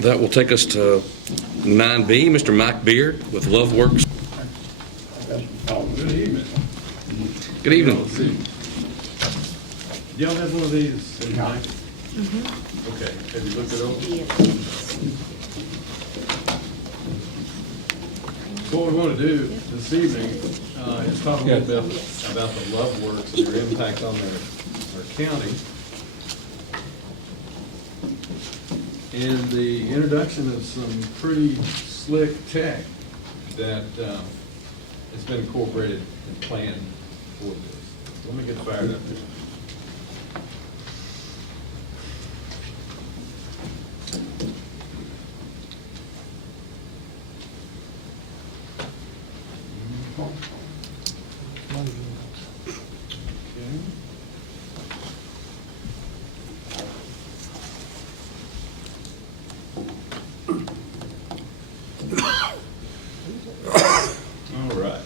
That will take us to 9B, Mr. Mike Beard with Love Works. Good evening. Good evening. Y'all have one of these in your packet? Okay, have you looked it over? So what we want to do this evening is talk a little bit about the Love Works and their impact on their county. And the introduction of some pretty slick tech that has been incorporated and planned for this. Let me get fired up here. All right.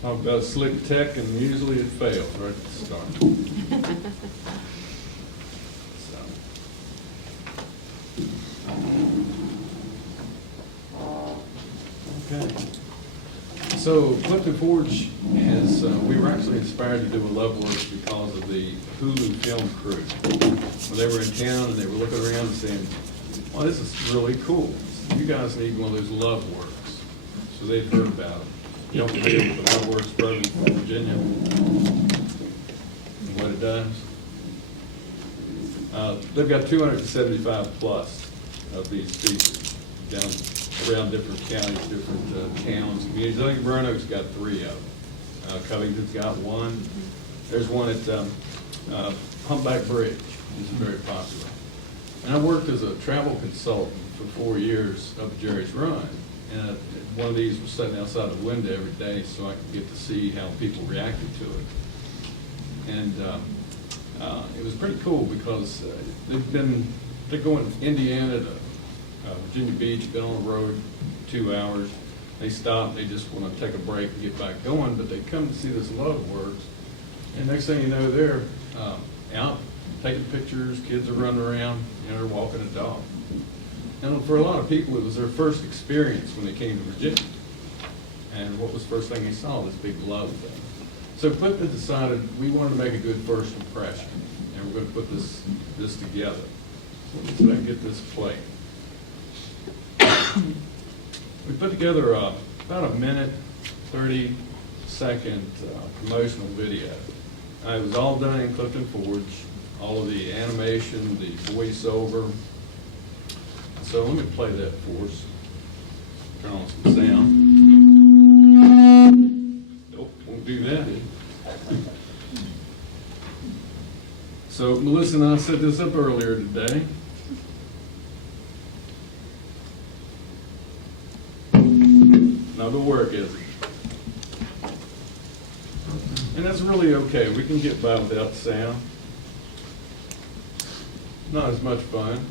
Talk about slick tech, and usually it fails right at the start. Okay. So Clifton Forge has, we were actually inspired to do a Love Works because of the Hulu film crew. When they were in town and they were looking around and saying, well, this is really cool. You guys need one of those Love Works. So they've heard about it. You know, familiar with the Love Works program from Virginia and what it does? They've got 275 plus of these features down around different counties, different towns, communities. I think Roanoke's got 3 of them. Covington's got 1. There's one at Humpback Bridge, which is very popular. And I worked as a travel consultant for 4 years up at Jerry's Run. And one of these was sitting outside the window every day so I could get to see how people reacted to it. And it was pretty cool because they're going to Indiana to Virginia Beach, been on the road 2 hours. They stop, they just want to take a break and get back going, but they come to see this Love Works. And next thing you know, they're out taking pictures, kids are running around, they're walking a dog. And for a lot of people, it was their first experience when they came to Virginia. And what was the first thing they saw? This big love thing. So Clifton decided we wanted to make a good first impression, and we're going to put this together. So I can get this playing. We put together about a minute, 30-second promotional video. It was all done in Clifton Forge, all of the animation, the voiceover. So let me play that for us. Turn on some sound. Nope, won't do that. So Melissa and I set this up earlier today. Now the work is it? And that's really okay. We can get by without sound. Not as much fun.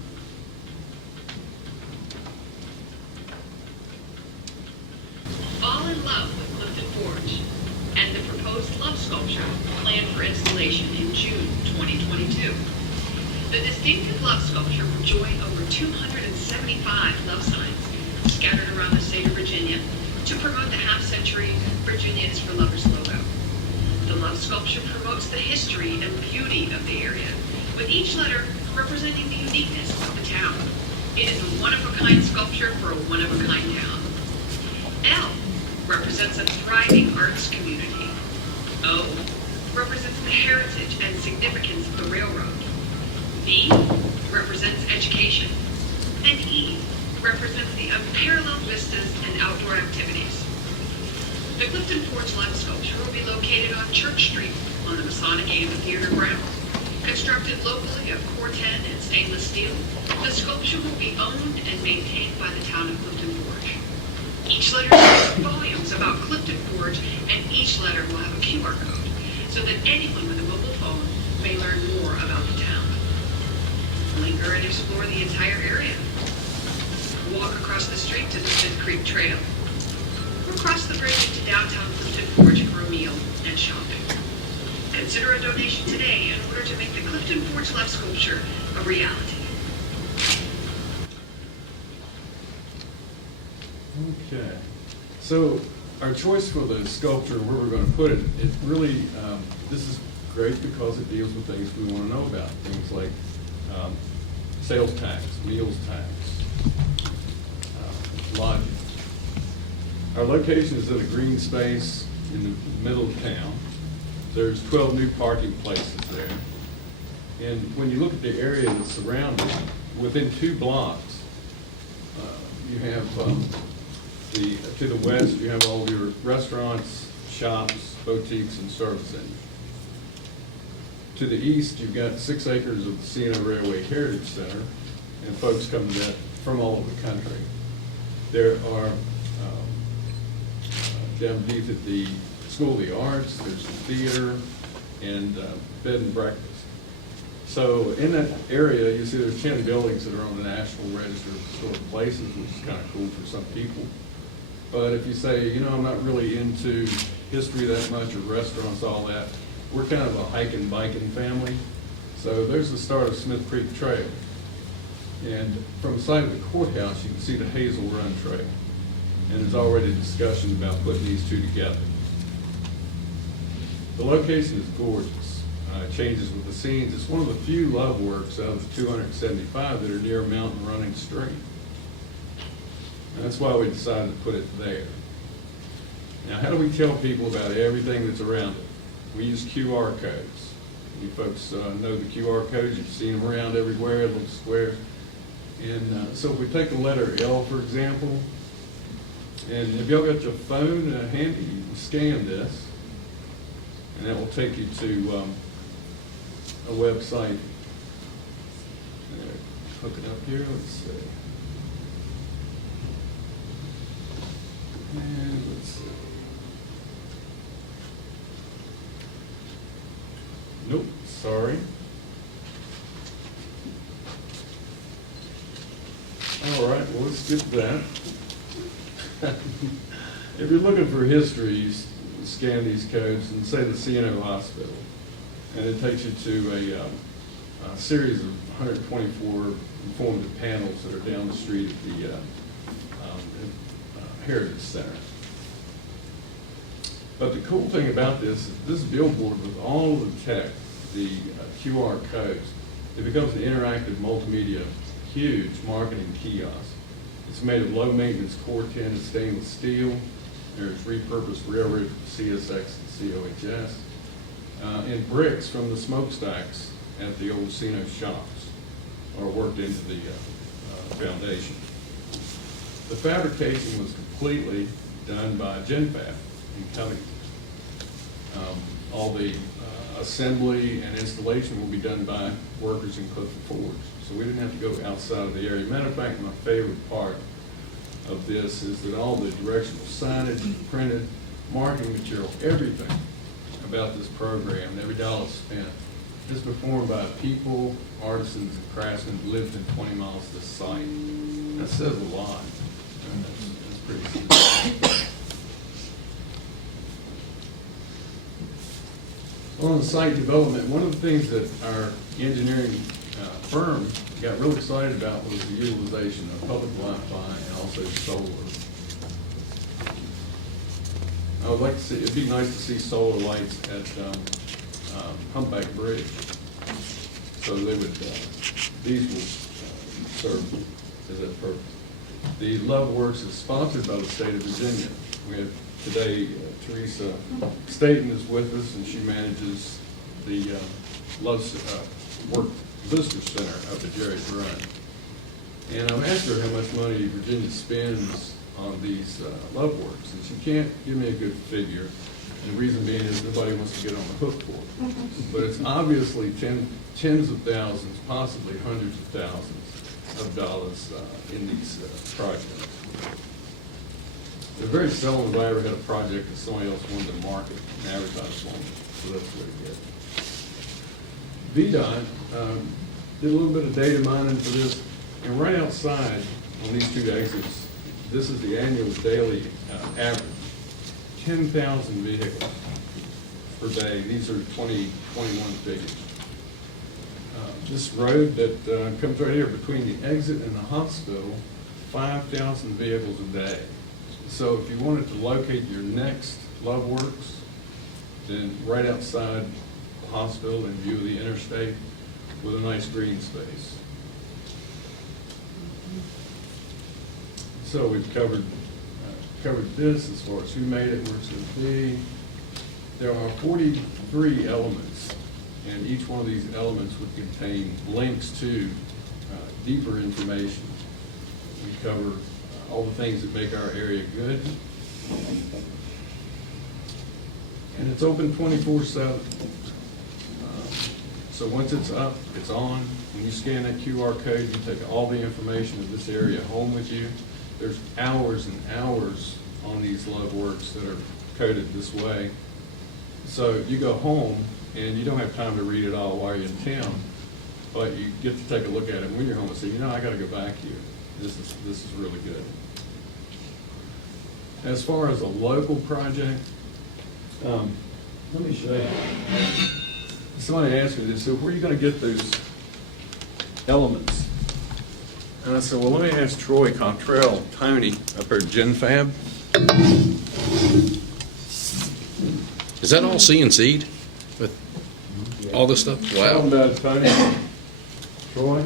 Fall in love with Clifton Forge and the proposed love sculpture planned for installation in June 2022. The distinctive love sculpture will join over 275 love signs scattered around the state of Virginia to promote the half-century Virginia is for Lovers logo. The love sculpture promotes the history and beauty of the area, with each letter representing the uniqueness of the town. It is a one-of-a-kind sculpture for a one-of-a-kind town. L represents a thriving arts community. O represents the heritage and significance of the railroad. V represents education. And E represents the unparalleled vistas and outdoor activities. The Clifton Forge love sculpture will be located on Church Street on the Masonic Amphitheatre grounds. Constructed locally of Corten and stainless steel, the sculpture will be owned and maintained by the town of Clifton Forge. Each letter speaks volumes about Clifton Forge, and each letter will have a QR code so that anyone with a mobile phone may learn more about the town. Linger and explore the entire area. Walk across the street to the Fifth Creek Trail. Or cross the bridge into downtown Clifton Forge for a and shopping. Consider a donation today in order to make the Clifton Forge love sculpture a reality. Okay, so our choice for the sculpture, where we're going to put it, it really, this is great because it deals with things we want to know about, things like sales tax, meals tax, lodging. Our location is in a green space in the middle of town. There's 12 new parking places there. And when you look at the area that's surrounded, within 2 blocks, you have to the west, you have all your restaurants, shops, boutiques, and service centers. To the east, you've got 6 acres of the C&O Railway Heritage Center, and folks come to that from all over the country. There are, down deep at the School of the Arts, there's a theater, and bed and breakfast. So in that area, you see there's 10 buildings that are on the National Register of Historic Places, which is kind of cool for some people. But if you say, you know, I'm not really into history that much, or restaurants, all that, we're kind of a hiking, biking family. So there's the start of Smith Creek Trail. And from the side of the courthouse, you can see the Hazel Run Trail. And there's already discussion about putting these two together. The location is gorgeous. It changes with the scenes. It's one of the few love works out of the 275 that are near a mountain running stream. And that's why we decided to put it there. Now, how do we tell people about everything that's around it? We use QR codes. You folks know the QR codes. You've seen them around everywhere, little squares. And so if we take the letter L, for example, and if y'all got your phone handy, you can scan this, and that will take you to a website. Hook it up here, let's see. And let's see. Nope, sorry. All right, well, let's skip that. If you're looking for history, you scan these codes and say the C&O Hospital, and it takes you to a series of 124 informative panels that are down the street at the Heritage Center. But the cool thing about this billboard with all of the text, the QR codes, it becomes an interactive multimedia, huge marketing kiosk. It's made of low-maintenance core-tin stainless steel. There's repurposed railroad CSX and COHS, and bricks from the smokestacks at the old C&O shops are worked into the foundation. The fabrication was completely done by GenFab in Covington. All the assembly and installation will be done by workers in Clifton Forge. So we didn't have to go outside of the area. Matter of fact, my favorite part of this is that all the directional signage, printed, marketing material, everything about this program, every dollar spent, is performed by people, artisans, and craftsmen who lived in 20 miles of this site. That says a lot. And that's pretty significant. On the site development, one of the things that our engineering firm got real excited about was the utilization of public Wi-Fi and also solar. I would like to see, it'd be nice to see solar lights at Humpback Bridge. So they would, these will serve as that purpose. The Love Works is sponsored by the state of Virginia. We have today, Teresa Staten is with us, and she manages the Love Work Visitor Center up at Jerry's Run. And I've asked her how much money Virginia spends on these Love Works, and she can't give me a good figure. And the reason being is nobody wants to get on the hook for it. But it's obviously tens of thousands, possibly hundreds of thousands of dollars in these projects. They're very seldom have I ever had a project that somebody else wanted to market and advertise for me, so that's what it did. VDOT did a little bit of data mining for this, and right outside on these two exits, this is the annual daily average, 10,000 vehicles per day. These are 2021 figures. This road that comes right here between the exit and the hospital, 5,000 vehicles a day. So if you wanted to locate your next Love Works, then right outside the hospital in view of the interstate with a nice green space. So we've covered this as far as who made it, where it's going to be. There are 43 elements, and each one of these elements would contain links to deeper information. We cover all the things that make our area good. And it's open 24/7. So once it's up, it's on. When you scan that QR code, you take all the information of this area home with you. There's hours and hours on these Love Works that are coded this way. So you go home and you don't have time to read it all while you're in town, but you get to take a look at it when you're home and say, you know, I got to go back here. This is really good. As far as a local project, let me show you. Somebody asked me this, so where are you going to get those elements? And I said, well, let me ask Troy Contrell, Tony, up there at GenFab. Is that all CNC'd with all this stuff? Tell them Wow. about it, Tony. Troy?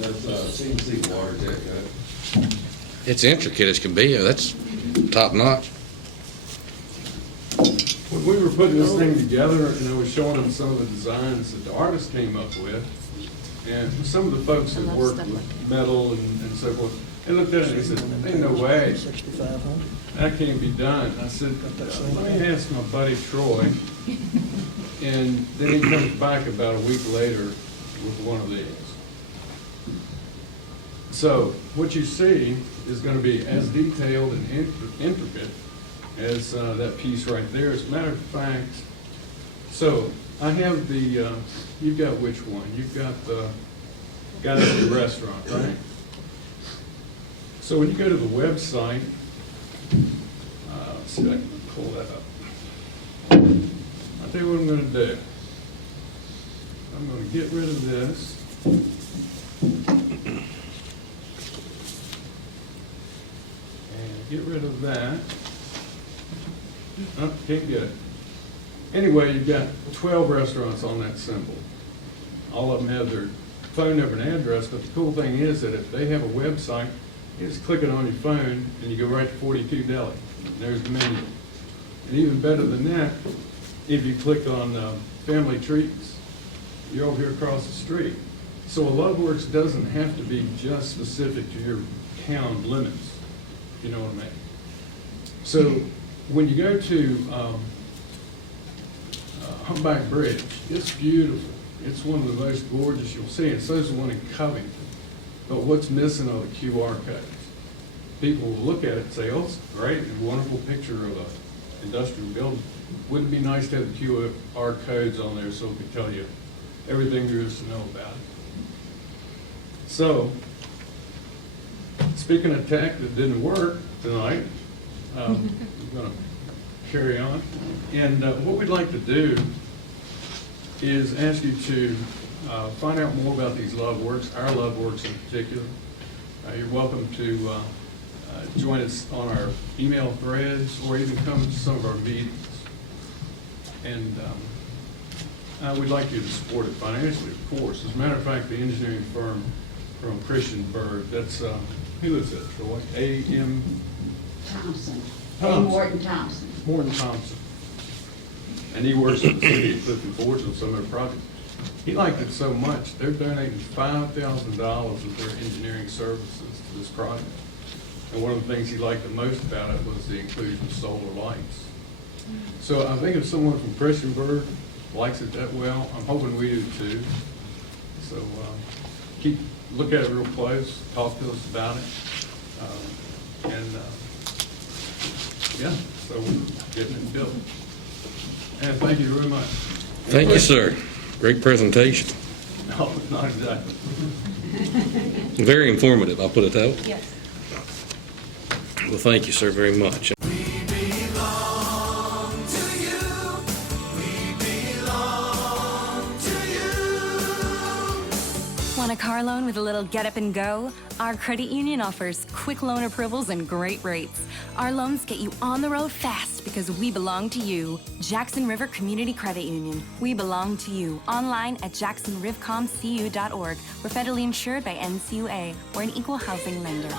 That's CNC water jet. It's intricate as can be. That's top notch. When we were putting this thing together, and I was showing them some of the designs that the artist came up with, and some of the folks that work with metal and so forth, they looked at it and they said, ain't no way, that can't be done. I said, let me ask my buddy Troy, and then he comes back about a week later with one of these. So what you see is going to be as detailed and intricate as that piece right there. As a matter of fact, so I have the, you've got which one? You've got the guy at the restaurant, right? So when you go to the website, let's see if I can pull that up. I'll tell you what I'm going to do. I'm going to get rid of this. And get rid of that. Oh, can't get it. Anyway, you've got 12 restaurants on that symbol. All of them have their phone number and address, but the cool thing is that if they have a website, you just click it on your phone and you go right to 42 Deli. There's the menu. And even better than that, if you click on Family Treats, you're over here across the street. So a Love Works doesn't have to be just specific to your town limits, if you know what I mean. So when you go to Humpback Bridge, it's beautiful. It's one of the most gorgeous you'll see, and so is the one in Covington. But what's missing are the QR codes. People will look at it and say, oh, it's great, a wonderful picture of an industrial building. Wouldn't it be nice to have the QR codes on there so it could tell you everything there is to know about it? So, speaking of tech that didn't work tonight, we're going to carry on. And what we'd like to do is ask you to find out more about these Love Works, our Love Works in particular. You're welcome to join us on our email threads or even come to some of our meetings. And we'd like you to support it financially, of course. As a matter of fact, the engineering firm from Christian Bird, that's, who is it, Troy? A.M. Thompson. Thompson. Morton Thompson. Morton Thompson. And he works with the city of Clifton Forge on some of their projects. He liked it so much, they're donating $5,000 of their engineering services to this project. And one of the things he liked the most about it was the inclusion of solar lights. So I think if someone from Christiansburg likes it that well, I'm hoping we do too. So look at it real close, talk to us about it. Yeah, so we're getting it built. And thank you very much. Thank you, sir. Great presentation. No, not exactly. Very informative, I'll put it that way. Yes. Well, thank you, sir, very much. We belong to Want a car loan with a little get up and go? Our credit union offers quick loan approvals and great rates. Our loans get you on the road fast because we belong to you. Jackson River Community Credit Union. We belong to you. Online at jacksonrivcomcu.org. We're federally insured by NCUA. We're an equal housing lender.